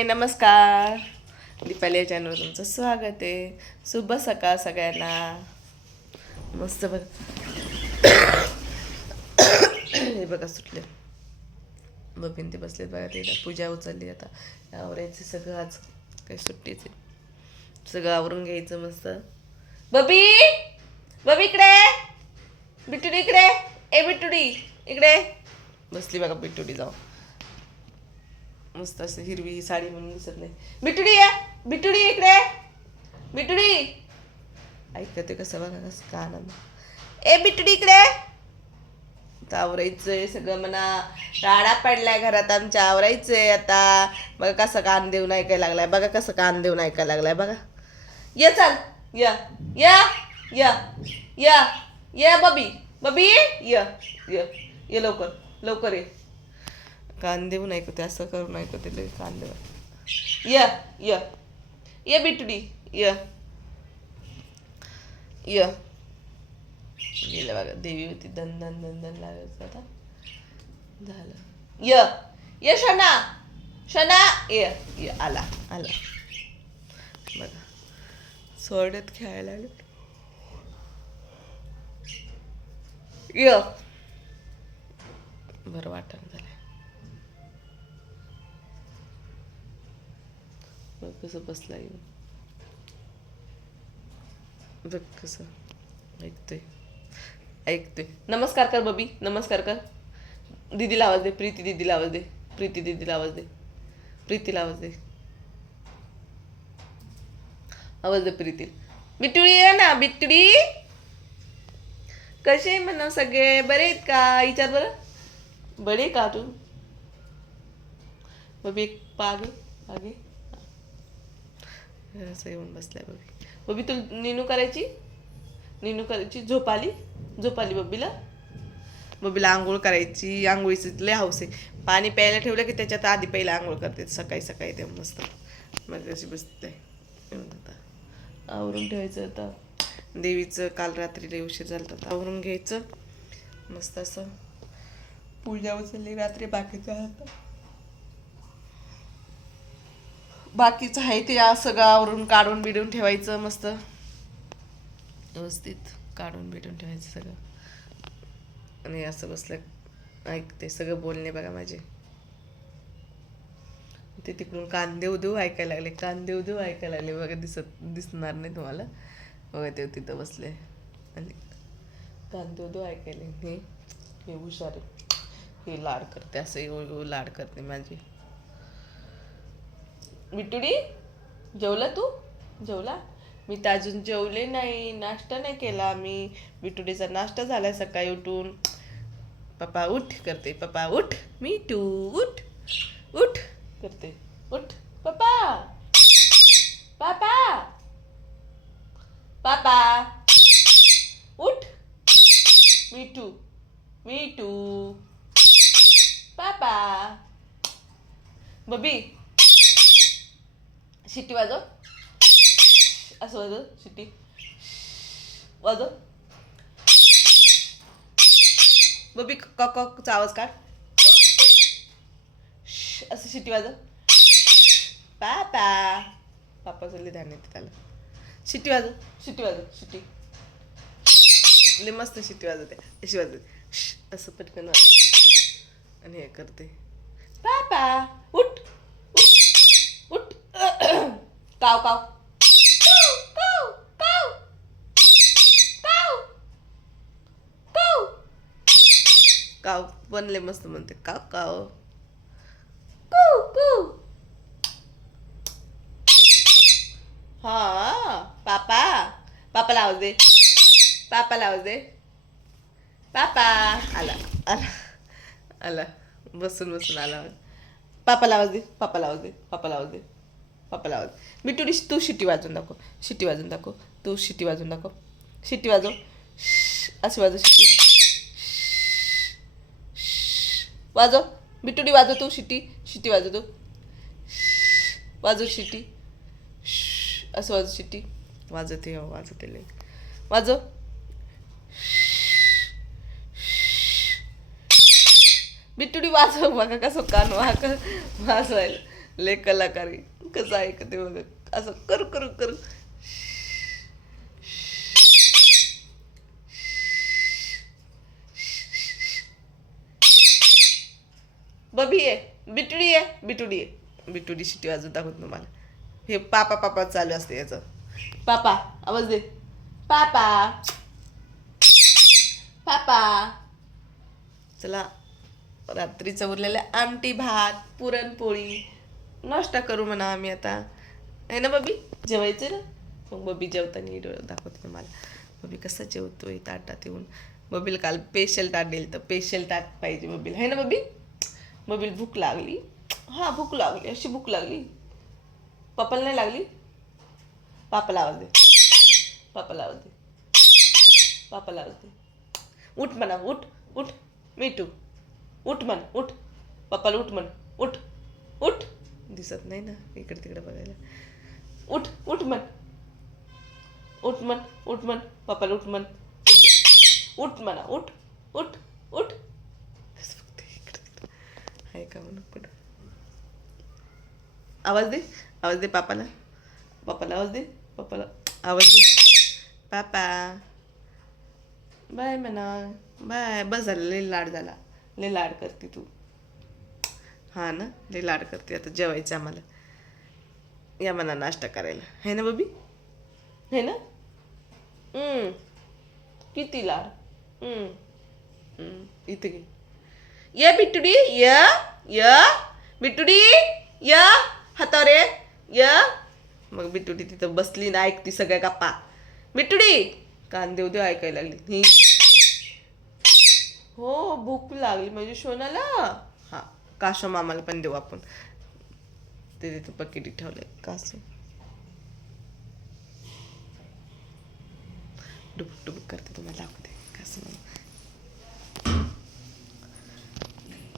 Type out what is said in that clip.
हाय नमस्कार. दीपाली चॅनलवर तुमचं स्वागत आहे. शुभ सकाळ सगळ्यांना. मस्त बघ हे बघा सुटले बबीन ते बसलेत बघा. ते पूजा उचलली. आता आवरायचं सगळं. आज काही सुट्टीच आहे. सगळं आवरून घ्यायचं मस्त. बबी बबी इकडे. बिट्टुडी इकडे. ए बिट्टुडी इकडे. बसली बघा बिट्टुडी जाऊ. मस्त असं हिरवी साडी म्हणून दिसत नाही. बिट्टुडी या. बिट्टुडी इकडे. बिट्टुडी ऐकते कसं बघा कसं का आनंद. ए बिट्टुडी इकडे. आवरायचंय सगळं म्हणा. राडा पडलाय घरात आमच्या. आवरायचंय आता. बघा कसं कान देऊन ऐकायला लागलाय. बघा कसं कान देऊन ऐकायला लागलाय. बघा ये चाल या या या या या बबी बबी ये ये ये लवकर लवकर ये. कान देऊन ऐकते असं करून ऐकते लई कान देऊन. य य ये बिट्टुडी य य गेलं बघा. देवी होती दन दन दन दन लागायचं. आता झालं. य ये शना शना ये य आला आला बघा. सोडत खेळायला लागले. य बरं वाटण झालंय. बघ कसं बसला येऊन. बघ कसं ऐकतोय ऐकतोय. नमस्कार कर बबी. नमस्कार कर. दीदीला आवाज दे. प्रीती दीदीला आवाज दे. प्रीती दीदीला आवाज दे. प्रीतीला आवाज दे. आवाज दे प्रीती. बिट्टुडी ये ना. बिट्टुडी कसे म्हणा सगळे बरे आहेत का विचार बरं. बरे का तू. बबी एक पागे पागे असं येऊन बसलाय बबी. बबी तू निनू करायची. निनू करायची. झोप आली. झोप आली बबीला. बबीला आंघोळ करायची. आंघोळीचं लय हौस आहे. पाणी प्यायला ठेवलं की त्याच्यात आधी पहिला आंघोळ करते सकाळी सकाळी. ते मस्त मग कशी बसते. आता आवरून ठेवायचं. आता देवीचं काल रात्री उशीर झाला तर आवरून घ्यायचं मस्त असं. पूजा उचलली रात्री. बाकीचं आहे ते सगळं आवरून काढून बिडून ठेवायचं मस्त व्यवस्थित. काढून बिडून ठेवायचं सगळं. आणि असं बसलं ऐकते सगळं बोलणे बघा माझे. ते तिकडून कान देऊ देऊ ऐकायला लागले. कान देऊ देऊ ऐकायला लागले बघा. दिसणार नाही तुम्हाला. बघा ते तिथं बसले आणि कान देऊ देऊ ऐकायला. हे हुशार आहे. हे लाड करते असं. लाड करते माझी. बिट्टुडी जेवला तू. जेवला. मी तर अजून जेवले नाही. नाश्ता नाही केला मी. बिट्टुडीचा नाश्ता झालाय सकाळी उठून. पप्पा उठ करते. पप्पा उठ. मी टू उठ उठ करते. उठ पप्पा पापा पापा उठ. मी टू पापा. बबी शिट्टी वाजव. असं वाजव. शिट्टी वाजव. बबी कॉकचा आवाज काढ. असं शिट्टी वाजव. पापा पापा चलले ध्यान येते त्याला. शिट्टी वाजव. शिट्टी वाजव. शिट्टी लय मस्त शिट्टी वाजवते. अशी वाजवते असं पटकन वाजव. आणि हे करते. पापा उठ उठ उठ. काव काव काव काव काव काव काव बनले मस्त म्हणते. काव काव कू कू. हा पापा पापाला आवाज दे. पापाला आवाज दे. पापा आला आला आला. बसून बसून आला. पापाला आवाज दे. पापाला आवाज दे. पापाला आवाज दे. पापाला आवाज. बिट्टुडी तू शिट्टी वाजवून दाखव. शिट्टी वाजवून दाखव. तू शिट्टी वाजवून दाखव. शिट्टी वाजव. अशी वाजव शिट्टी. वाजव. बिट्टुडी वाजव तू शिट्टी. शिट्टी वाजव तू. वाजव शिट्टी. असं वाजव शिट्टी. वाजवते वाजवते लई. वाजव. बिट्टुडी वाजव. बघा कसं कान वाजवायला लय कलाकार आहे. कसं ऐकते बघ, असं करू करू करू. बबी आहे, बिटुडी आहे, बिटुडी आहे. बिटुडी शिटी वाजवत दाखवत तुम्हाला. हे पापा पापा चालू असते याचं. पापा आवाज दे. पापा पापा. चला, रात्रीचं उरलेलं आमटी भात पुरणपोळी नाश्ता करू म्हणा आम्ही आता. आहे ना बबी? जेवायचं ना? मग बबी जेवताना डोळं दाखवते तुम्हाला. बबी कसं जेवतोय ताटात येऊन. बबीला काल स्पेशल ताट दिलं, तर स्पेशल ताट पाहिजे बबीला. आहे ना बबी? बबीला भूक लागली. हा भूक लागली, अशी भूक लागली. पप्पाला नाही लागली? पापाला आवाज दे. पापाला आवाज दे. पापाला आवाज दे. उठ म्हणा, उठ उठ. मिठू उठ म्हण, उठ. पप्पाला उठ म्हण, उठ उठ. दिसत नाही ना इकडे तिकडे बघायला. उठ उठ म्हण, उठ म्हण, उठ म्हण. पप्पाला उठ म्हण, उठ म्हणा, उठ उठ उठ. इकडे तिकडे आहे का म्हणून कुठं. आवाज दे, आवाज दे पापाला. पप्पाला आवाज दे. पप्पाला आवाज दे. पापा बाय म्हणा. बाय. बस झालं, लई लाड झाला. लई लाड करते तू. हा ना, लई लाड करते. आता जेवायचं आम्हाला. या म्हणा नाश्ता करायला. है ना बबी? है ना? किती लाड. इथे घे. ये बिटुडी, य बिटुडी, य हातावर ये, य. मग बिटुडी तिथं बसली ना, ऐकती सगळ्या गप्पा. बिटुडी कान देऊ देऊ ऐकायला लागली. ही हो, भूक लागली म्हणजे सोनाला. हा, काशो मामाला पण देऊ आपण. ते तिथं पकेटी ठेवलंय कासू. डुबुक डुबुक करते, तुम्हाला दाखवते कासू मामा.